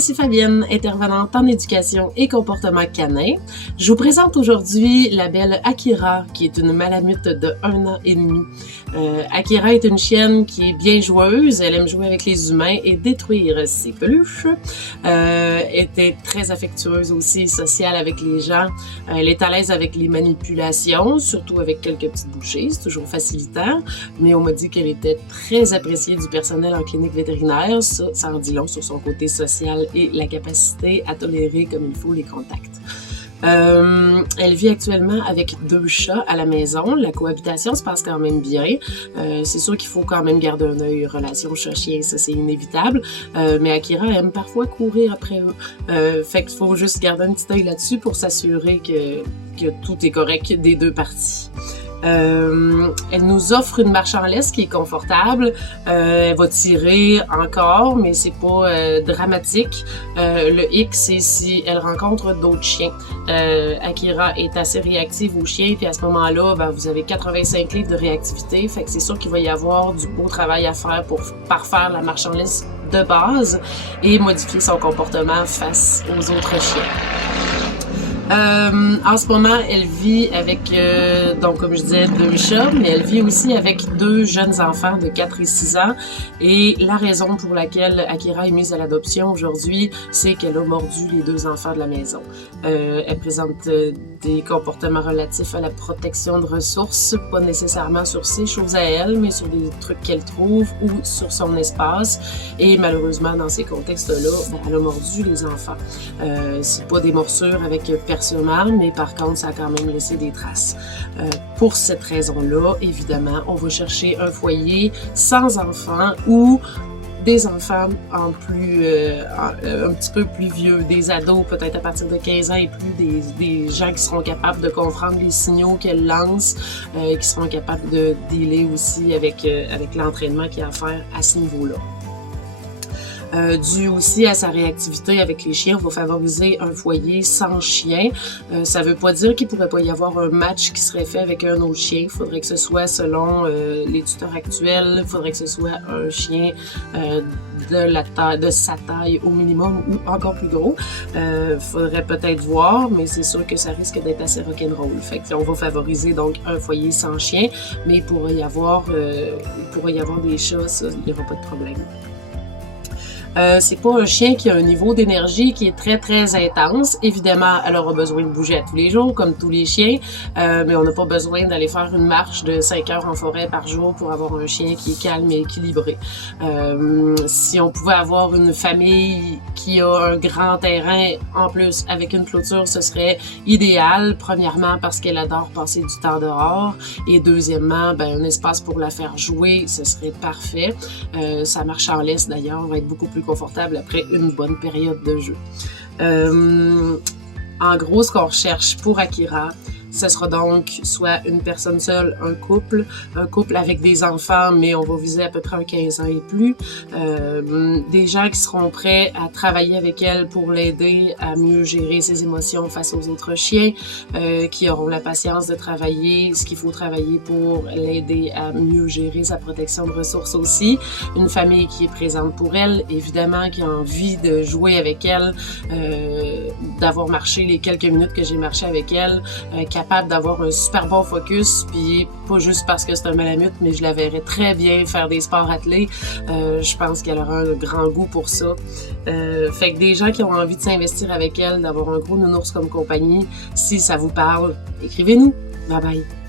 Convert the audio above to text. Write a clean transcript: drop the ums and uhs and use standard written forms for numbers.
ici Fabienne, intervenante en éducation et comportement canin. Je vous présente aujourd'hui la belle Akira, qui est une malamute de 1 an et demi. Akira est une chienne qui est bien joueuse, elle aime jouer avec les humains et détruire ses peluches. Était très affectueuse aussi, sociale avec les gens. Elle est à l'aise avec les manipulations, surtout avec quelques petites bouchées, c'est toujours facilitant. Mais on m'a dit qu'elle était très appréciée du personnel en clinique vétérinaire. Ça en dit long sur son côté social et la capacité à tolérer comme il faut les contacts. Elle vit actuellement avec 2 chats à la maison. La cohabitation se passe quand même bien. C'est sûr qu'il faut quand même garder un œil relation chat-chien, ça c'est inévitable. Mais Akira aime parfois courir après eux. Fait qu'il faut juste garder un petit œil là-dessus pour s'assurer que tout est correct des 2 parties. Elle nous offre une marche en laisse qui est confortable. Elle va tirer encore, mais c'est pas dramatique. Le hic, c'est si elle rencontre d'autres chiens. Akira est assez réactive aux chiens, puis à ce moment-là, vous avez 85 livres de réactivité. Fait que c'est sûr qu'il va y avoir du beau travail à faire pour parfaire la marche en laisse de base et modifier son comportement face aux autres chiens. En ce moment, elle vit avec, donc comme je disais, 2 chats, mais elle vit aussi avec 2 jeunes enfants de 4 et 6 ans. Et la raison pour laquelle Akira est mise à l'adoption aujourd'hui, c'est qu'elle a mordu les 2 enfants de la maison. Elle présente des comportements relatifs à la protection de ressources, pas nécessairement sur ses choses à elle, mais sur des trucs qu'elle trouve ou sur son espace. Et malheureusement, dans ces contextes-là, elle a mordu les enfants. C'est pas des morsures avec personnel, mais par contre, ça a quand même laissé des traces. Pour cette raison-là, évidemment, on va chercher un foyer sans enfants ou des enfants un petit peu plus vieux, des ados peut-être à partir de 15 ans et plus, des gens qui seront capables de comprendre les signaux qu'elle lance, qui seront capables de dealer aussi avec l'entraînement qu'il y a à faire à ce niveau-là. Dû aussi à sa réactivité avec les chiens, on va favoriser un foyer sans chien. Ça veut pas dire qu'il pourrait pas y avoir un match qui serait fait avec un autre chien. Il faudrait que ce soit selon les tuteurs actuels. Il faudrait que ce soit un chien de sa taille au minimum ou encore plus gros. Faudrait peut-être voir, mais c'est sûr que ça risque d'être assez rock'n'roll. Fait que on va favoriser donc un foyer sans chien, mais il pourrait y avoir des chats, ça, il n'y aura pas de problème. C'est pas un chien qui a un niveau d'énergie qui est très très intense. Évidemment, elle aura besoin de bouger à tous les jours, comme tous les chiens, mais on n'a pas besoin d'aller faire une marche de 5 heures en forêt par jour pour avoir un chien qui est calme et équilibré. Si on pouvait avoir une famille qui a un grand terrain en plus avec une clôture, ce serait idéal. Premièrement parce qu'elle adore passer du temps dehors et deuxièmement, un espace pour la faire jouer, ce serait parfait. Sa marche en laisse d'ailleurs va être beaucoup plus confortable après une bonne période de jeu. En gros, ce qu'on recherche pour Akira, ce sera donc soit une personne seule, un couple avec des enfants, mais on va viser à peu près un 15 ans et plus. Des gens qui seront prêts à travailler avec elle pour l'aider à mieux gérer ses émotions face aux autres chiens, qui auront la patience de travailler ce qu'il faut travailler pour l'aider à mieux gérer sa protection de ressources aussi. Une famille qui est présente pour elle, évidemment, qui a envie de jouer avec elle, d'avoir marché les quelques minutes que j'ai marché avec elle, capable d'avoir un super bon focus, puis pas juste parce que c'est un malamute, mais je la verrais très bien faire des sports attelés. Je pense qu'elle aura un grand goût pour ça. Fait que des gens qui ont envie de s'investir avec elle, d'avoir un gros nounours comme compagnie, si ça vous parle, écrivez-nous. Bye bye!